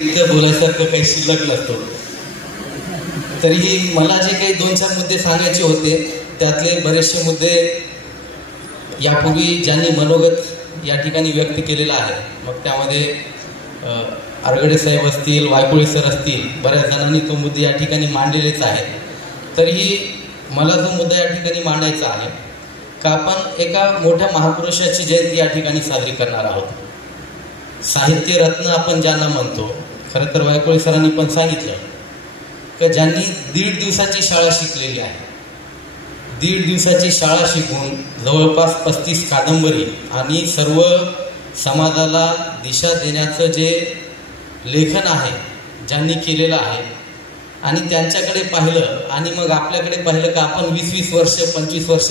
इथं बोलायसारखं काही शिल्लक नसतो. तरीही मला जे काही 2-4 मुद्दे सांगायचे होते त्यातले बरेचसे मुद्दे यापूर्वी ज्यांनी मनोगत या ठिकाणी व्यक्त केलेला आहे, मग त्यामध्ये आरगडे साहेब असतील, वायकुळे सर असतील, बऱ्याच जणांनी तो मुद्दे या ठिकाणी मांडलेलेच आहेत. तरीही मला जो मुद्दा या ठिकाणी मांडायचा आहे का आपण एका मोठ्या महापुरुषाची जयंती या ठिकाणी साजरी करणार आहोत. साहित्य रत्न आपण ज्यांना म्हणतो, खरं तर वायकुळे सरांनी पण सांगितलं की ज्यांनी 1.5 दिवसाची शाळा शिकलेली आहे, 1.5 दिवसाची शाळा शिकून जवळपास 35 कादंबरी आणि सर्व समाजाला दिशा देण्याचं जे लेखन आहे ज्यांनी केलेलं आहे आणि त्यांच्याकडे पाहिलं आणि मग आपल्याकडे पाहिलं का आपण 20-20 वर्ष 25 वर्ष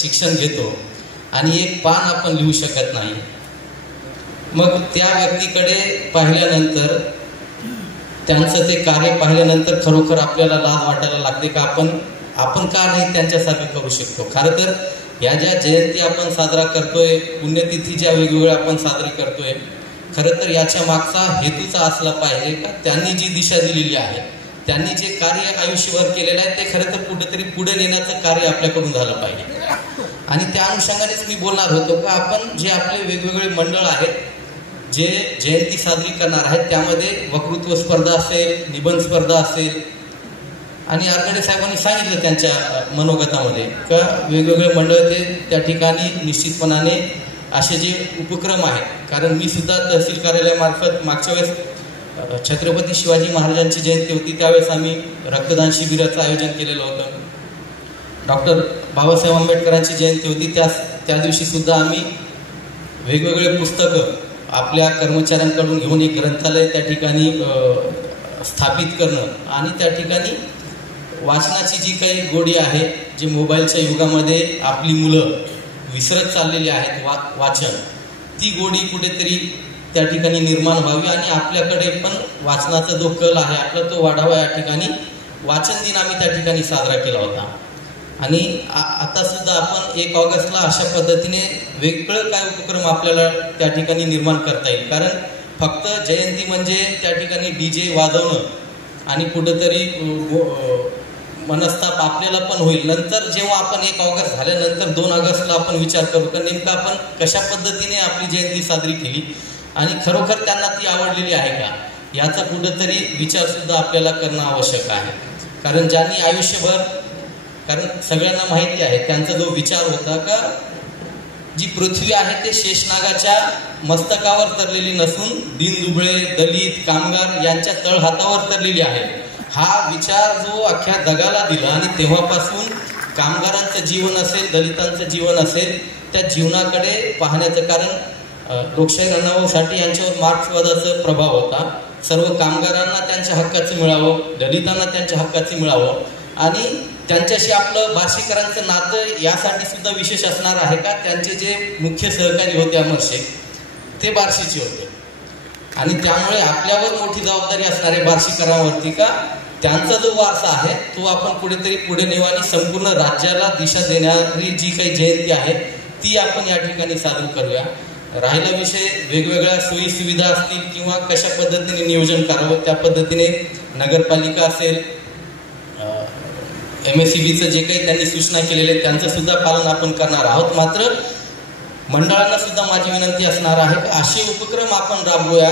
शिक्षण घेतो आणि एक पान आपण लिहू शकत नाही. मग त्या व्यक्तीकडे पाहिल्यानंतर त्यांचं ते कार्य पाहिल्यानंतर खरोखर आपल्याला लाज वाटायला लागते का आपण का नाही त्यांच्यासारखं करू शकतो. खरं तर या ज्या जयंती आपण साजरा करतोय, पुण्यतिथी ज्या वेगवेगळ्या आपण साजरी करतोय, खरं तर याच्या मागचा हेतूचा असला पाहिजे का त्यांनी जी दिशा दिलेली आहे, त्यांनी जे कार्य आयुष्यभर केलेलं आहे ते खरं तर कुठेतरी पुढे नेण्याचं कार्य आपल्याकडून झालं पाहिजे. आणि त्या अनुषंगानेच मी बोलणार होतो का आपण जे आपले वेगवेगळे मंडळ आहेत जे जयंती साजरी करणार आहेत त्यामध्ये वक्तृत्व स्पर्धा असेल, निबंध स्पर्धा असेल आणि आरगडे साहेबांनी सांगितलं त्यांच्या मनोगतामध्ये का वेगवेगळे मंडळ ते त्या ठिकाणी निश्चितपणाने असे जे उपक्रम आहेत, कारण मी सुद्धा तहसील कार्यालयामार्फत मागच्या वेळेस छत्रपती शिवाजी महाराजांची जयंती होती त्यावेळेस आम्ही रक्तदान शिबिराचं आयोजन केलेलं होतं. डॉक्टर बाबासाहेब आंबेडकरांची जयंती होती त्या दिवशी सुद्धा आम्ही वेगवेगळे पुस्तकं आपल्या कर्मचाऱ्यांकडून घेऊन एक ग्रंथालय त्या ठिकाणी स्थापित करणं आणि त्या ठिकाणी वाचनाची जी काही गोडी आहे, जे मोबाईलच्या युगामध्ये आपली मुलं विसरत चाललेली आहेत वाचन, ती गोडी कुठेतरी त्या ठिकाणी निर्माण व्हावी आणि आपल्याकडे पण वाचनाचा जो कल आहे आपला तो वाढावा. या ठिकाणी वाचन दिन आम्ही त्या ठिकाणी साजरा केला होता आणि आता सुद्धा आपण 1 ऑगस्टला अशा पद्धतीने वेगळं काय उपक्रम आपल्याला त्या ठिकाणी निर्माण करता येईल. कारण फक्त जयंती म्हणजे त्या ठिकाणी DJ वाजवणं आणि कुठंतरी मनस्ताप आपल्याला पण होईल. नंतर जेव्हा आपण 1 ऑगस्ट झाल्यानंतर 2 ऑगस्टला आपण विचार करू का नेमकं आपण कशा पद्धतीने आपली जयंती साजरी केली आणि खरोखर त्यांना ती आवडलेली आहे का, याचा कुठंतरी विचार सुद्धा आपल्याला करणं आवश्यक आहे. कारण ज्यांनी आयुष्यभर, कारण सगळ्यांना माहिती आहे त्यांचा जो विचार होता का जी पृथ्वी आहे ते शेषनागाच्या मस्तकावर तरलेली नसून दीनदुबळे, दलित, कामगार यांच्या तळहातावर तरलेली आहे. हा विचार जो अख्ख्या जगाला दिला आणि तेव्हापासून कामगारांचं जीवन असेल, दलितांचं जीवन असेल, त्या जीवनाकडे पाहण्याचं, कारण लोकशाही अण्णाभाऊ साठे यांच्यावर मार्क्सवादाचा प्रभाव होता. सर्व कामगारांना त्यांच्या हक्काचं मिळावं, दलितांना त्यांच्या हक्काचं मिळावं आणि त्यांच्याशी आपलं बार्शीकरांचं नातं यासाठी सुद्धा विशेष असणार आहे का त्यांचे जे मुख्य सहकारी होते अमर शेख ते बार्शीचे होते आणि त्यामुळे आपल्यावर मोठी जबाबदारी असणार आहे बार्शीकरांवरती का त्यांचा जो वारसा आहे तो आपण कुठेतरी पुढे नेऊ आणि संपूर्ण राज्याला दिशा देणारी जी काही जयंती आहे ती आपण या ठिकाणी साजरी करूया. राहिला विषय वेगवेगळ्या सोयी सुविधा असतील किंवा कशा पद्धतीने नियोजन करावं, त्या पद्धतीने नगरपालिका असेल, MSEBचं जे काही त्यांनी सूचना केलेल्या आहेत त्यांचं सुद्धा पालन आपण करणार आहोत. मात्र मंडळांना सुद्धा माझी विनंती असणार आहे की असे उपक्रम आपण राबवूया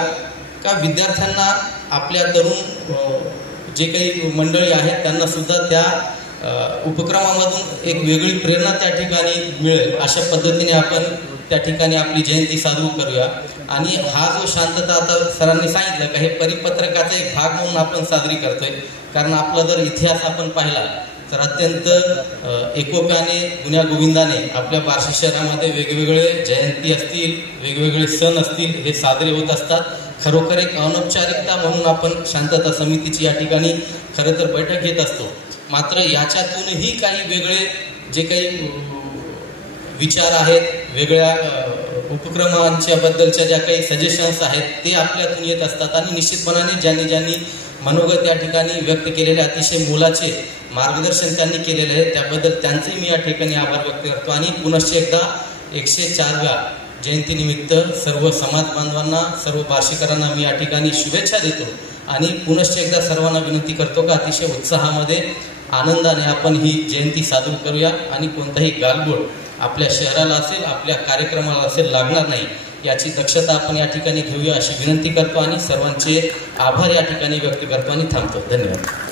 का विद्यार्थ्यांना, आपल्या तरुण जे काही मंडळी आहेत त्यांना सुद्धा त्या उपक्रमामधून एक वेगळी प्रेरणा त्या ठिकाणी मिळेल. अशा पद्धतीने आपण त्या ठिकाणी आपली जयंती साजरी करूया. आणि हा जो शांतता आता सरांनी सांगितलं का हे परिपत्रकाचा एक भाग म्हणून आपण साजरी करतोय, कारण आपला जर इतिहास आपण पाहिला तर अत्यंत एकोप्याने, गुण्यागोविंदाने आपल्या बार्शी शहरामध्ये वेगवेगळे जयंती असतील, वेगवेगळे सण असतील, हे साजरे होत असतात. खरोखर एक अनौपचारिकता म्हणून आपण शांतता समितीची या ठिकाणी खरं तर बैठक घेत असतो. मात्र याच्यातूनही काही वेगळे जे काही विचार आहेत, वेगळ्या उपक्रमांच्या बद्दलच्या ज्या काही सजेशन्स आहेत ते आपल्यातून येत असतात आणि निश्चितपणाने ज्यांनी मनोगत या ठिकाणी व्यक्त केलेले अतिशय मोलाचे मार्गदर्शन त्यांनी केलेले आहे त्याबद्दल त्यांचेही मी या ठिकाणी आभार व्यक्त करतो. आणि पुनश्च एकदा 104व्या जयंतीनिमित्त सर्व समाज बांधवांना, सर्व बार्शीकरांना मी या ठिकाणी शुभेच्छा देतो आणि पुनश्च एकदा सर्वांना विनंती करतो का अतिशय उत्साहामध्ये आनंदाने आपण ही जयंती साजरी करूया आणि कोणताही गालबोट आपल्या शहराला असेल, आपल्या कार्यक्रमाला असेल लागणार नाही याची दक्षता आपण या ठिकाणी घेऊया अशी विनंती करतो आणि सर्वांचे आभार या ठिकाणी व्यक्त करतो आणि थांबतो. धन्यवाद.